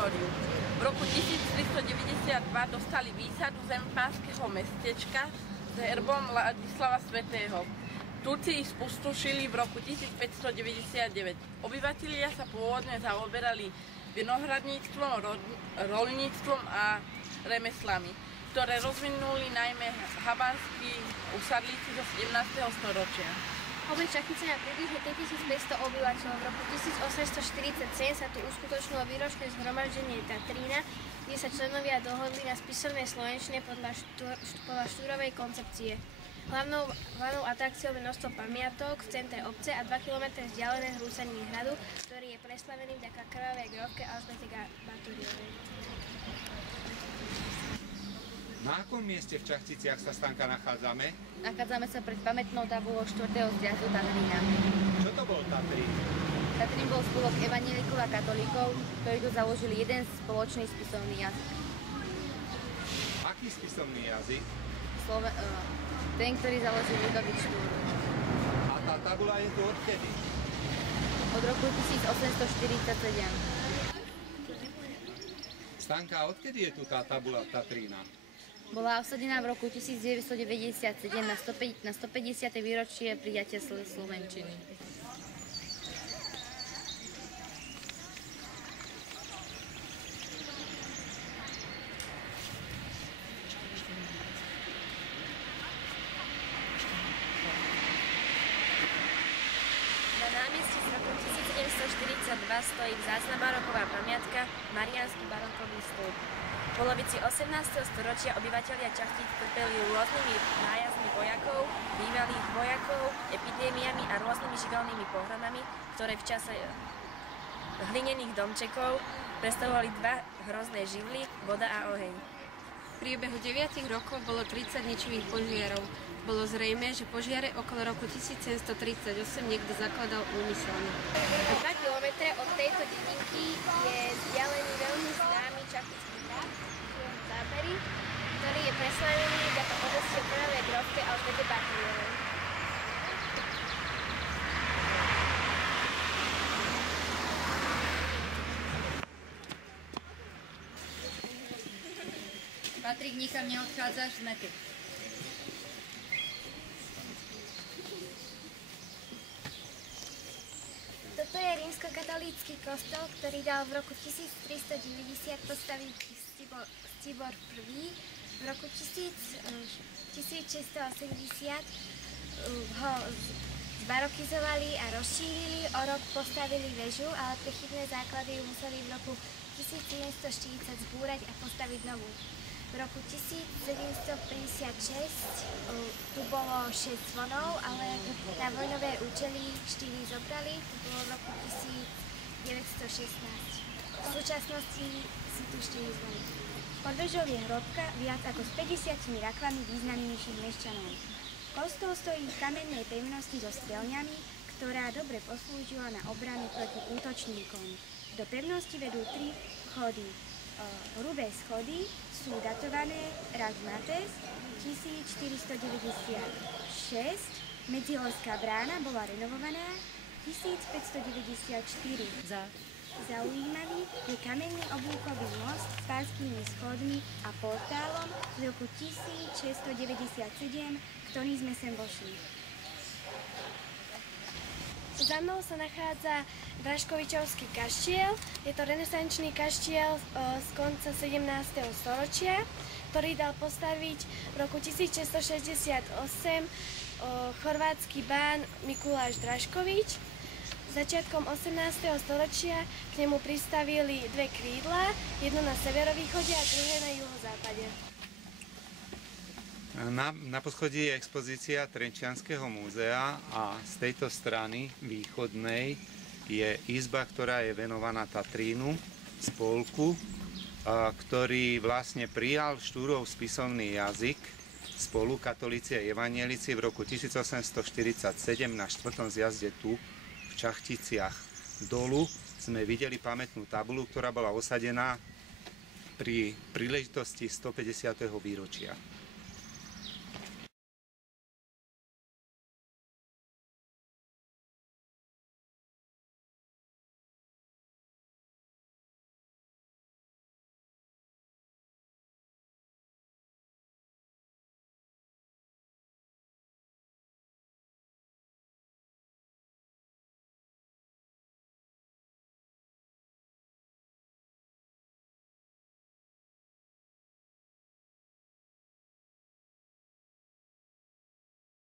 históriu. V roku 1392 dostali výsadu zempánskeho mestečka s herbom Ladislava Svätého. Turci ich spustošili v roku 1599. Obyvatelia sa pôvodne zaoberali vinohradníctvom, roľníctvom a remeslami, ktoré rozvinuli najmä havanskí usadlíci zo 17. storočia. Obec Čachtice má približne 3500 obyvateľov. V roku 1847 sa tu uskutočnilo výročné zhromaždenie Tatrína, kde sa členovia dohodli na spisovnej slovenčine podľa Štúrovej koncepcie. Hlavnou atrakciou je množstvo pamiatok v centre obce a 2 km vzdialené hrúcanie hradu, ktorý je preslavený vďaka krvavej grófke Alžbety Baturiovej. Na akom mieste v Čachticiach sa, Stanka, nachádzame? Nachádzame sa pred pamätnou tabulou 4. zjazdu Tatrína. Čo to bol Tatrín? Tatrín bol spolok evanielikov a katolíkov, ktorí tu založili jeden spoločný spisovný jazyk. Aký spisovný jazyk? Ten, ktorý založil Ľudovít Štúr. A tá tabula je tu odkedy? Od roku 1847. Stanka, odkedy je tu tá tabula Tatrína? Bola osadená v roku 1997 na 150. výročie prijatia slovenčiny. Na námestí z roku 1742 stojí vzácna baroková pamiatka Mariánsky barokový stĺp. V polovici 18. storočia obyvatelia Čachtíc trpeli rôznymi nájazdmi vojakov, bývalých vojakov, epidémiami a rôznymi živelnými pohromami, ktoré v čase hlinených domčekov predstavovali dva hrozné živly, voda a oheň. V priebehu 9 rokov bolo 30 ničivých požiarov. Bolo zrejmé, že požiare okolo roku 1738 niekto zakladal úmyselne. 2 kilometre od tejto dedinky je vzdialený veľmi známy Čachtický hrad, Zábery, ktorý je preslavený vďaka oblasti o krvavej grófke Alžbety Baturiovej. Patrik, nikam neodchádzaš, sme tu. Toto je rímskokatolícky kostol, ktorý dal v roku 1390 postaviť Ctibor I. V roku 1680 ho zbarokizovali a rozšírili, o rok postavili väžu, ale pre chybné základy ju museli v roku 1740 zbúrať a postaviť novú. V roku 1756 tu bolo 6 zvonov, ale na vojnové účely 4 zobrali, to bolo v roku 1916. V súčasnosti sú tu 4 zvony. Pod vežou je hrobka viac ako s 50 rakvami významnejších mešťanov. Kostol stojí v kamennej pevnosti so strelňami, ktorá dobre poslúžila na obranu proti útočníkom. Do pevnosti vedú 3 vchody. Hrubé schody sú datované Ras Mates 1496. Medzihorská brána bola renovovaná 1594. Zaujímavý je kamenný oblúkový most s pánskými schodmi a portálom z roku 1697, ktorý sme sem vošli. Za mnou sa nachádza Draškovičovský kaštiel. Je to renesančný kaštiel z konca 17. storočia, ktorý dal postaviť v roku 1668 chorvátsky bán Mikuláš Draškovič. Začiatkom 18. storočia k nemu pristavili 2 krídla, jedno na severovýchode a druhé na juhozápade. Na poschodí je expozícia Trenčianskeho múzea a z tejto strany východnej je izba, ktorá je venovaná Tatrínu, spolku, ktorý vlastne prijal Štúrov spisovný jazyk spolu katolíci a evanielici v roku 1847 na 4. zjazde tu v Čachticiach. Dolu sme videli pamätnú tabulu, ktorá bola osadená pri príležitosti 150. výročia.